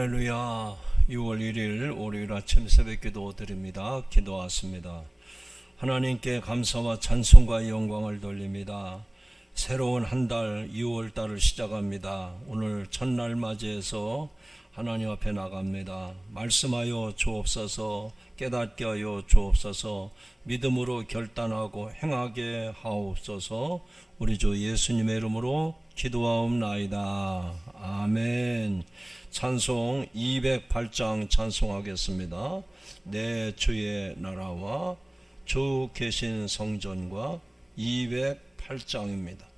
할렐루야. 6월 1일 월요일 아침 새벽기도 드립니다. 기도 왔습니다. 하나님께 감사와 찬송과 영광을 돌립니다. 새로운 한 달 6월 달을 시작합니다. 오늘 첫날 맞이해서 하나님 앞에 나갑니다. 말씀하여 주옵소서, 깨닫게 하여 주옵소서, 믿음으로 결단하고 행하게 하옵소서. 우리 주 예수님의 이름으로 기도하옵나이다. 아멘. 찬송 208장 찬송하겠습니다. 내 주의 나라와 주 계신 성전과 208장입니다.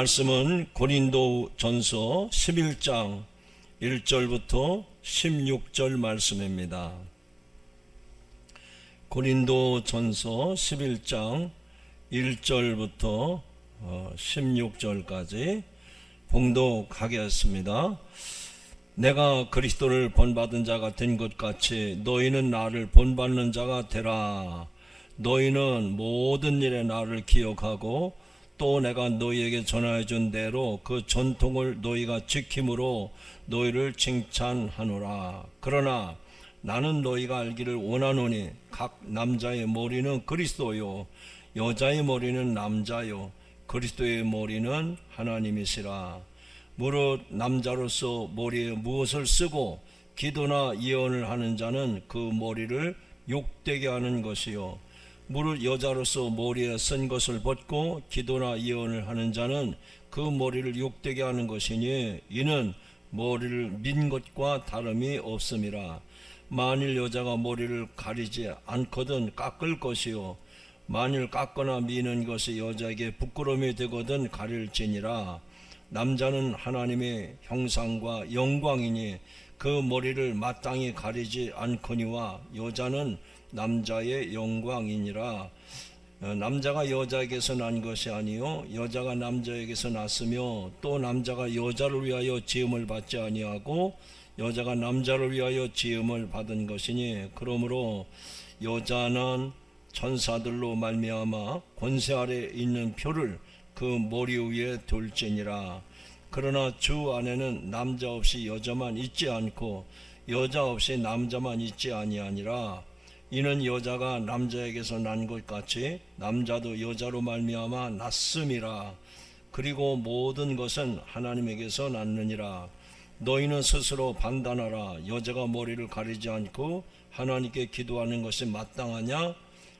말씀은 고린도전서 11장 1절부터 16절 말씀입니다. 고린도전서 11장 1절부터 16절까지 봉독하겠습니다. 내가 그리스도를 본받은 자가 된 것 같이 너희는 나를 본받는 자가 되라. 너희는 모든 일에 나를 기억하고 또 내가 너희에게 전하여 준 대로 그 전통을 너희가 지킴으로 너희를 칭찬하노라. 그러나 나는 너희가 알기를 원하노니 각 남자의 머리는 그리스도요 여자의 머리는 남자요 그리스도의 머리는 하나님이시라. 무릇 남자로서 머리에 무엇을 쓰고 기도나 예언을 하는 자는 그 머리를 욕되게 하는 것이요 무릇 여자로서 머리에 쓴 것을 벗고 기도나 예언을 하는 자는 그 머리를 욕되게 하는 것이니 이는 머리를 민 것과 다름이 없음이라. 만일 여자가 머리를 가리지 않거든 깎을 것이요 만일 깎거나 미는 것이 여자에게 부끄러움이 되거든 가릴지니라. 남자는 하나님의 형상과 영광이니 그 머리를 마땅히 가리지 않거니와 여자는 남자의 영광이니라. 남자가 여자에게서 난 것이 아니요 여자가 남자에게서 났으며 또 남자가 여자를 위하여 지음을 받지 아니하고 여자가 남자를 위하여 지음을 받은 것이니 그러므로 여자는 천사들로 말미암아 권세 아래 있는 표를 그 머리 위에 둘지니라. 그러나 주 안에는 남자 없이 여자만 있지 않고 여자 없이 남자만 있지 아니하니라. 이는 여자가 남자에게서 난 것 같이 남자도 여자로 말미암아 났음이라. 그리고 모든 것은 하나님에게서 났느니라. 너희는 스스로 판단하라. 여자가 머리를 가리지 않고 하나님께 기도하는 것이 마땅하냐?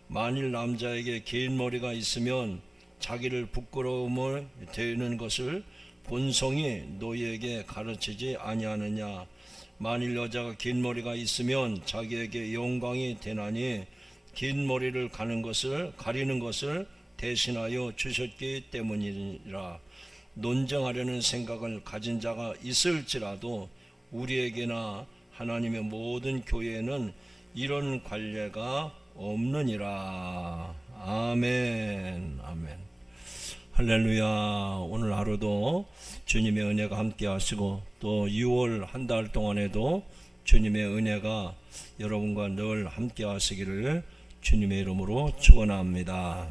만일 남자에게 긴 머리가 있으면 자기를 부끄러움을 대는 것을 본성이 너희에게 가르치지 아니하느냐? 만일 여자가 긴 머리가 있으면 자기에게 영광이 되나니 긴 머리를 가리는 것을 대신하여 주셨기 때문이라. 논쟁하려는 생각을 가진 자가 있을지라도 우리에게나 하나님의 모든 교회에는 이런 관례가 없느니라. 아멘. 아멘. 할렐루야. 오늘 하루도 주님의 은혜가 함께 하시고 또 6월 한 달 동안에도 주님의 은혜가 여러분과 늘 함께 하시기를 주님의 이름으로 축원합니다.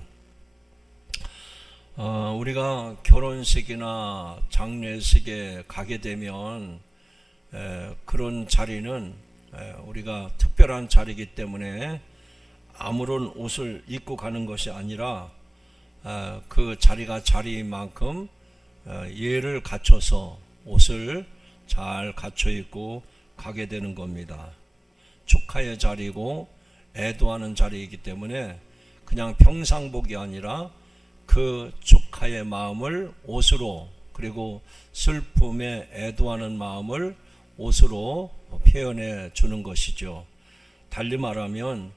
우리가 결혼식이나 장례식에 가게 되면 그런 자리는 우리가 특별한 자리이기 때문에 아무런 옷을 입고 가는 것이 아니라 그 자리가 자리인 만큼 예를 갖춰서 옷을 잘 갖춰 입고 가게 되는 겁니다. 축하의 자리고 애도하는 자리이기 때문에 그냥 평상복이 아니라 그 축하의 마음을 옷으로, 그리고 슬픔에 애도하는 마음을 옷으로 표현해 주는 것이죠. 달리 말하면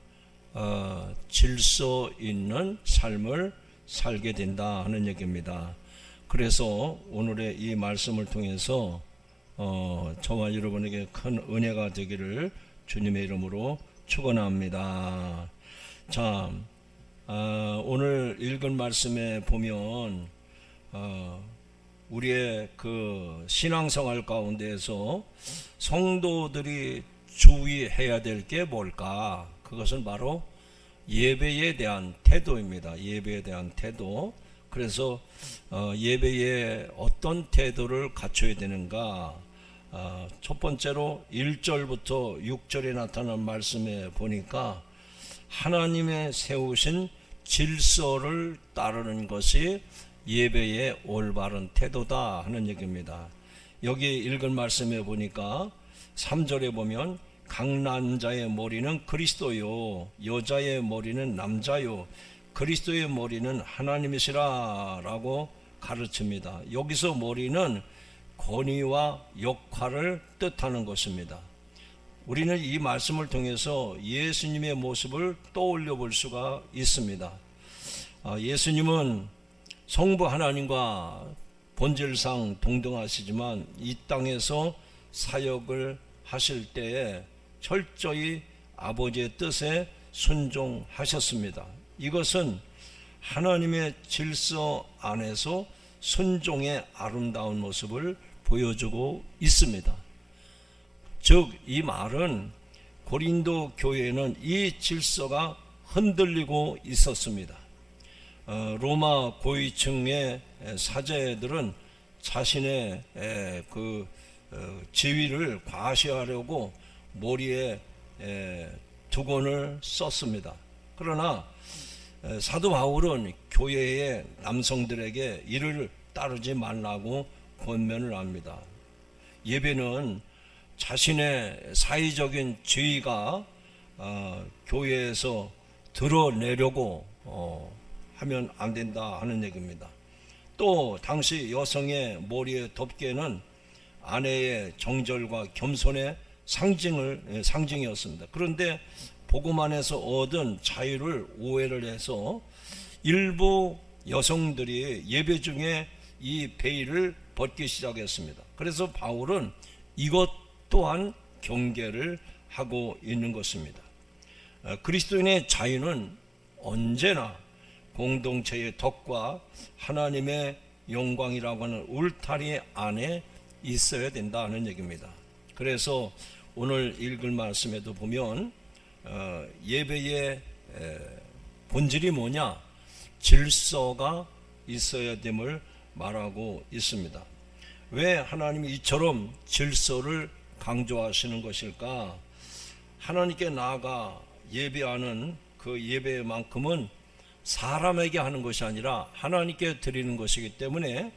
질서 있는 삶을 살게 된다 하는 얘기입니다. 그래서 오늘의 이 말씀을 통해서 저와 여러분에게 큰 은혜가 되기를 주님의 이름으로 축원합니다. 자, 오늘 읽은 말씀에 보면 우리의 그 신앙생활 가운데에서 성도들이 주의해야 될 게 뭘까? 그것은 바로 예배에 대한 태도입니다. 예배에 대한 태도. 그래서 예배에 어떤 태도를 갖춰야 되는가? 첫 번째로 1절부터 6절에 나타난 말씀에 보니까 하나님의 세우신 질서를 따르는 것이 예배의 올바른 태도다 하는 얘기입니다. 여기 읽은 말씀에 보니까 3절에 보면 각 남자의 머리는 그리스도요, 여자의 머리는 남자요, 그리스도의 머리는 하나님이시라 라고 가르칩니다. 여기서 머리는 권위와 역할을 뜻하는 것입니다. 우리는 이 말씀을 통해서 예수님의 모습을 떠올려 볼 수가 있습니다. 예수님은 성부 하나님과 본질상 동등하시지만 이 땅에서 사역을 하실 때에 철저히 아버지의 뜻에 순종하셨습니다. 이것은 하나님의 질서 안에서 순종의 아름다운 모습을 보여주고 있습니다. 즉, 이 말은 고린도 교회에는 이 질서가 흔들리고 있었습니다. 로마 고위층의 사제들은 자신의 그 지위를 과시하려고 머리에 두건을 썼습니다. 그러나 사도 바울은 교회의 남성들에게 이를 따르지 말라고 권면을 합니다. 예배는 자신의 사회적인 지위가 교회에서 드러내려고 하면 안 된다 하는 얘기입니다. 또 당시 여성의 머리에 덮개는 아내의 정절과 겸손의 상징이었습니다. 그런데 복음 안에서 얻은 자유를 오해를 해서 일부 여성들이 예배 중에 이 베일을 벗기 시작했습니다. 그래서 바울은 이것 또한 경계를 하고 있는 것입니다. 그리스도인의 자유는 언제나 공동체의 덕과 하나님의 영광이라고 하는 울타리 안에 있어야 된다는 얘기입니다. 그래서 오늘 읽을 말씀에도 보면 예배의 본질이 뭐냐? 질서가 있어야 됨을 말하고 있습니다. 왜 하나님이 이처럼 질서를 강조하시는 것일까? 하나님께 나아가 예배하는 그 예배만큼은 사람에게 하는 것이 아니라 하나님께 드리는 것이기 때문에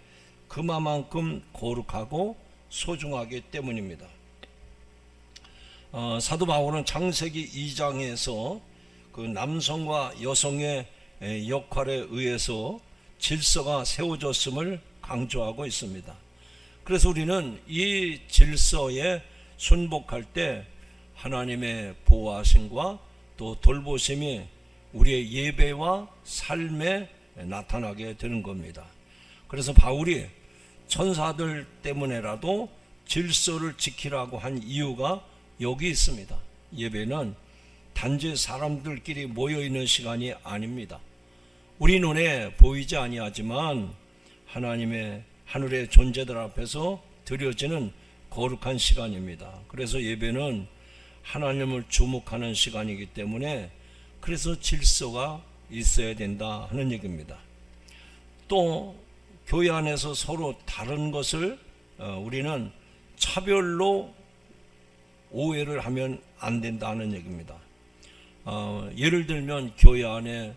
그만큼 거룩하고 소중하기 때문입니다. 사도 바울은 창세기 2장에서 그 남성과 여성의 역할에 의해서 질서가 세워졌음을 강조하고 있습니다. 그래서 우리는 이 질서에 순복할 때 하나님의 보호하심과 또 돌보심이 우리의 예배와 삶에 나타나게 되는 겁니다. 그래서 바울이 천사들 때문에라도 질서를 지키라고 한 이유가 여기 있습니다. 예배는 단지 사람들끼리 모여있는 시간이 아닙니다. 우리 눈에 보이지 아니하지만 하나님의 하늘의 존재들 앞에서 드려지는 거룩한 시간입니다. 그래서 예배는 하나님을 주목하는 시간이기 때문에 그래서 질서가 있어야 된다 하는 얘기입니다. 또 교회 안에서 서로 다른 것을 우리는 차별로 오해를 하면 안 된다는 얘기입니다. 예를 들면 교회 안에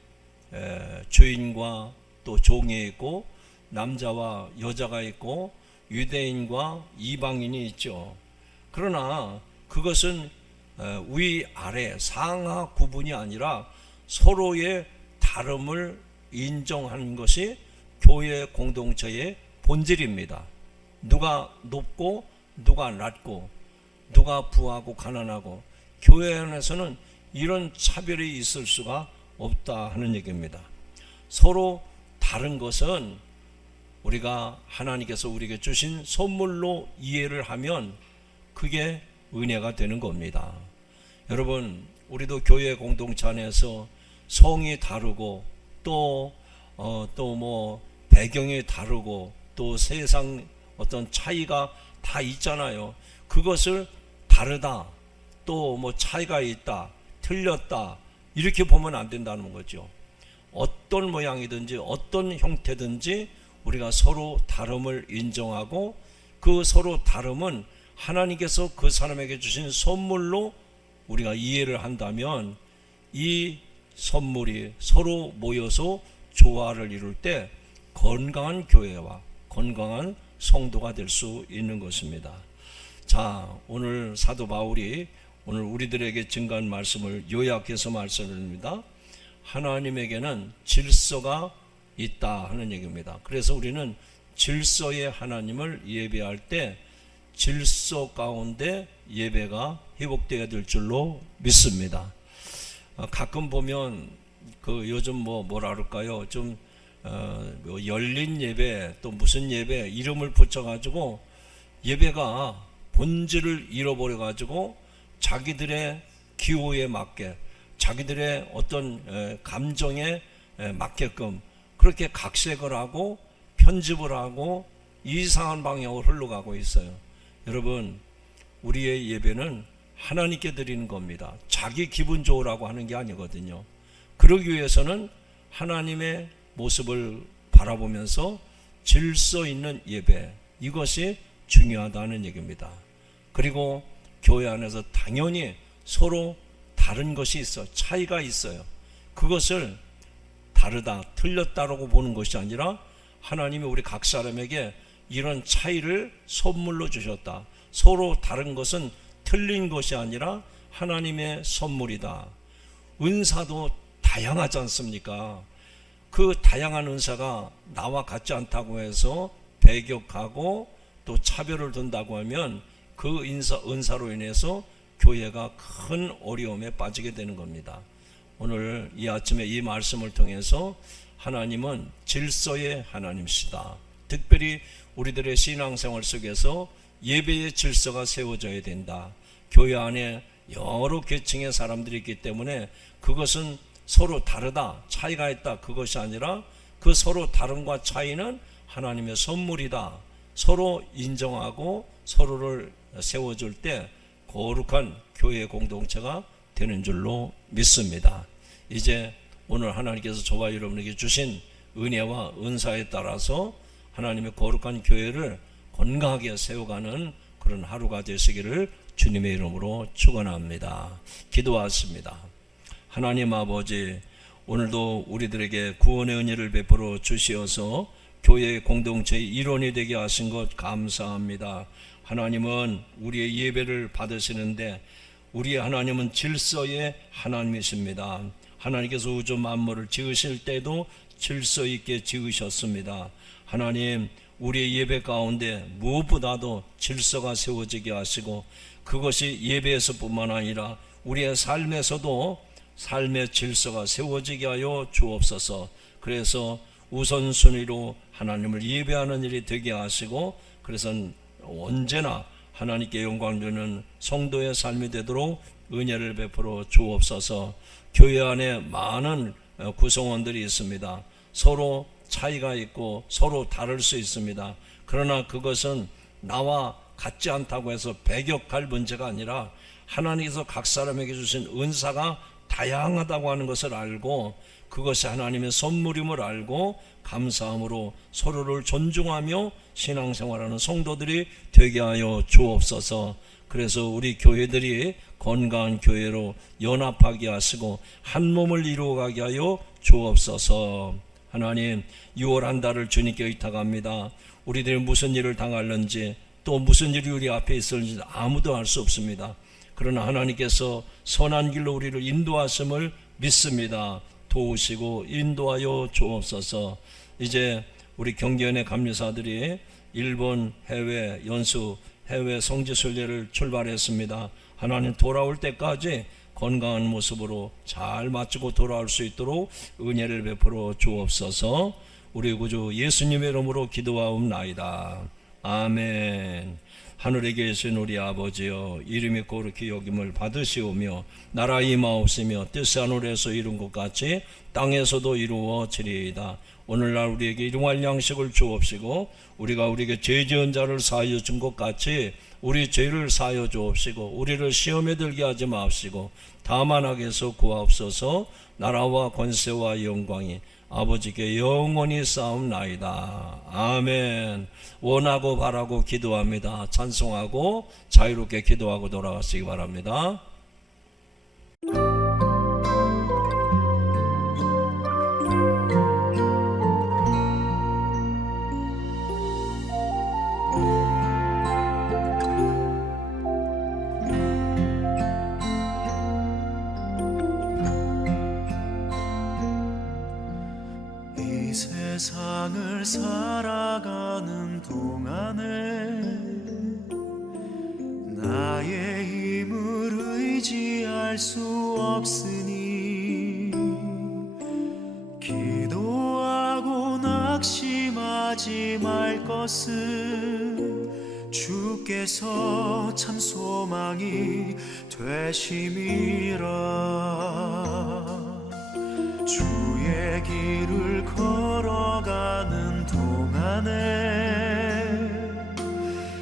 주인과 또 종이 있고 남자와 여자가 있고 유대인과 이방인이 있죠. 그러나 그것은 위아래 상하 구분이 아니라 서로의 다름을 인정하는 것이 교회 공동체의 본질입니다. 누가 높고 누가 낮고 누가 부하고 가난하고 교회 안에서는 이런 차별이 있을 수가 없다 하는 얘기입니다. 서로 다른 것은 우리가 하나님께서 우리에게 주신 선물로 이해를 하면 그게 은혜가 되는 겁니다. 여러분, 우리도 교회 공동체 안에서 성이 다르고 또 뭐 배경이 다르고 또 세상 어떤 차이가 다 있잖아요. 그것을 다르다, 또 뭐 차이가 있다, 틀렸다 이렇게 보면 안 된다는 거죠. 어떤 모양이든지 어떤 형태든지 우리가 서로 다름을 인정하고 그 서로 다름은 하나님께서 그 사람에게 주신 선물로 우리가 이해를 한다면 이 선물이 서로 모여서 조화를 이룰 때 건강한 교회와 건강한 성도가 될 수 있는 것입니다. 자, 오늘 사도 바울이 오늘 우리들에게 증거한 말씀을 요약해서 말씀드립니다. 하나님에게는 질서가 있다 하는 얘기입니다. 그래서 우리는 질서의 하나님을 예배할 때 질서 가운데 예배가 회복되어야 될 줄로 믿습니다. 가끔 보면 그 요즘 뭐라 그럴까요? 좀 뭐 열린 예배 또 무슨 예배 이름을 붙여가지고 예배가 본질을 잃어버려가지고 자기들의 기호에 맞게 자기들의 어떤 감정에 맞게끔 그렇게 각색을 하고 편집을 하고 이상한 방향으로 흘러가고 있어요. 여러분, 우리의 예배는 하나님께 드리는 겁니다. 자기 기분 좋으라고 하는 게 아니거든요. 그러기 위해서는 하나님의 모습을 바라보면서 질서 있는 예배, 이것이 중요하다는 얘기입니다. 그리고 교회 안에서 당연히 서로 다른 것이 있어, 차이가 있어요. 그것을 다르다, 틀렸다라고 보는 것이 아니라 하나님이 우리 각 사람에게 이런 차이를 선물로 주셨다. 서로 다른 것은 틀린 것이 아니라 하나님의 선물이다. 은사도 다양하지 않습니까? 그 다양한 은사가 나와 같지 않다고 해서 배격하고 또 차별을 둔다고 하면 그 은사로 인해서 교회가 큰 어려움에 빠지게 되는 겁니다. 오늘 이 아침에 이 말씀을 통해서 하나님은 질서의 하나님이시다. 특별히 우리들의 신앙생활 속에서 예배의 질서가 세워져야 된다. 교회 안에 여러 계층의 사람들이 있기 때문에 그것은 서로 다르다, 차이가 있다, 그것이 아니라 그 서로 다름과 차이는 하나님의 선물이다. 서로 인정하고 서로를 세워줄 때 거룩한 교회 공동체가 되는 줄로 믿습니다. 이제 오늘 하나님께서 저와 여러분에게 주신 은혜와 은사에 따라서 하나님의 거룩한 교회를 건강하게 세워가는 그런 하루가 되시기를 주님의 이름으로 축원합니다. 기도하십니다. 하나님 아버지, 오늘도 우리들에게 구원의 은혜를 베풀어 주시어서 교회의 공동체의 일원이 되게 하신 것 감사합니다. 하나님은 우리의 예배를 받으시는데 우리의 하나님은 질서의 하나님이십니다. 하나님께서 우주 만물을 지으실 때도 질서 있게 지으셨습니다. 하나님, 우리의 예배 가운데 무엇보다도 질서가 세워지게 하시고 그것이 예배에서뿐만 아니라 우리의 삶에서도 삶의 질서가 세워지게 하여 주옵소서. 그래서 우선순위로 하나님을 예배하는 일이 되게 하시고 그래서 언제나 하나님께 영광 주는 성도의 삶이 되도록 은혜를 베풀어 주옵소서. 교회 안에 많은 구성원들이 있습니다. 서로 차이가 있고 서로 다를 수 있습니다. 그러나 그것은 나와 같지 않다고 해서 배격할 문제가 아니라 하나님께서 각 사람에게 주신 은사가 다양하다고 하는 것을 알고 그것이 하나님의 선물임을 알고 감사함으로 서로를 존중하며 신앙생활하는 성도들이 되게 하여 주옵소서. 그래서 우리 교회들이 건강한 교회로 연합하게 하시고 한 몸을 이루어가게 하여 주옵소서. 하나님, 6월 한 달을 주님께 의탁합니다. 우리들이 무슨 일을 당할는지 또 무슨 일이 우리 앞에 있을지 아무도 알 수 없습니다. 그러나 하나님께서 선한 길로 우리를 인도하심을 믿습니다. 도우시고 인도하여 주옵소서. 이제 우리 경기연의 감리사들이 일본 해외 연수 해외 성지순례를 출발했습니다. 하나님 돌아올 때까지 건강한 모습으로 잘 마치고 돌아올 수 있도록 은혜를 베풀어 주옵소서. 우리 구주 예수님의 이름으로 기도하옵나이다. 아멘. 하늘에 계신 우리 아버지여, 이름이 거룩히 여김을 받으시오며 나라 임하옵시며 뜻이 하늘에서 이룬 것 같이 땅에서도 이루어지리이다. 오늘날 우리에게 일용할 양식을 주옵시고 우리가 우리에게 죄 지은 자를 사하여 준 것 같이 우리 죄를 사하여 주옵시고 우리를 시험에 들게 하지 마옵시고 다만 악에서 구하옵소서. 나라와 권세와 영광이 아버지께 영원히 싸움나이다. 아멘. 원하고 바라고 기도합니다. 찬송하고 자유롭게 기도하고 돌아가시기 바랍니다. 세상을 살아가는 동안에 나의 힘을 의지할 수 없으니 기도하고 낙심하지 말 것은 주께서 참 소망이 되심이라. 주의 길을 걸어가는 동안에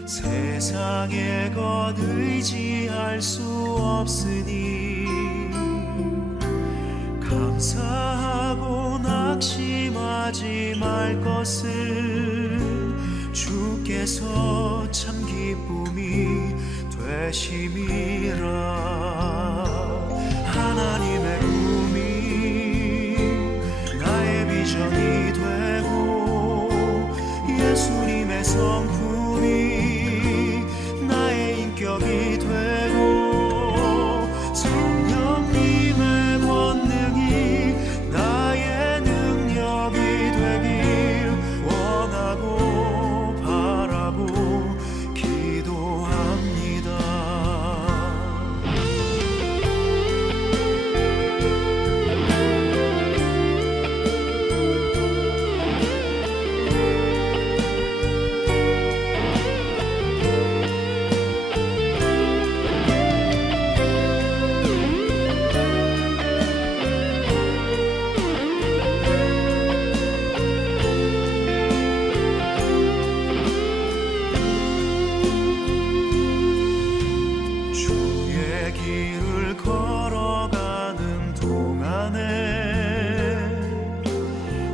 세상의 것 의지할 수 없으니 감사하고 낙심하지 말 것은 주께서 참 기쁨이 되심이라. 하나님의 꿈이 비전이 되고 예수님의 성품이 나의 인격이 되고 성령님의 권능이 나의 능력이 되길 원하고 바라고 기도합니다.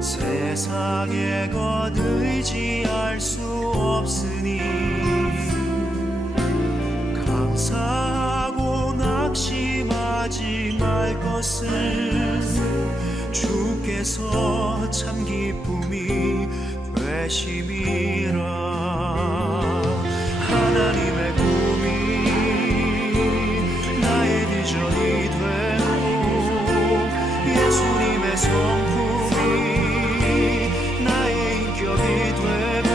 세상의 것 의지할 수 없으니 감사하고 낙심하지 말 것은 주께서 참 기쁨이 되심이라. 하나님의 꿈이 나의 비전이 되고 예수님의 성품이 나의 인격이 되고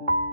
주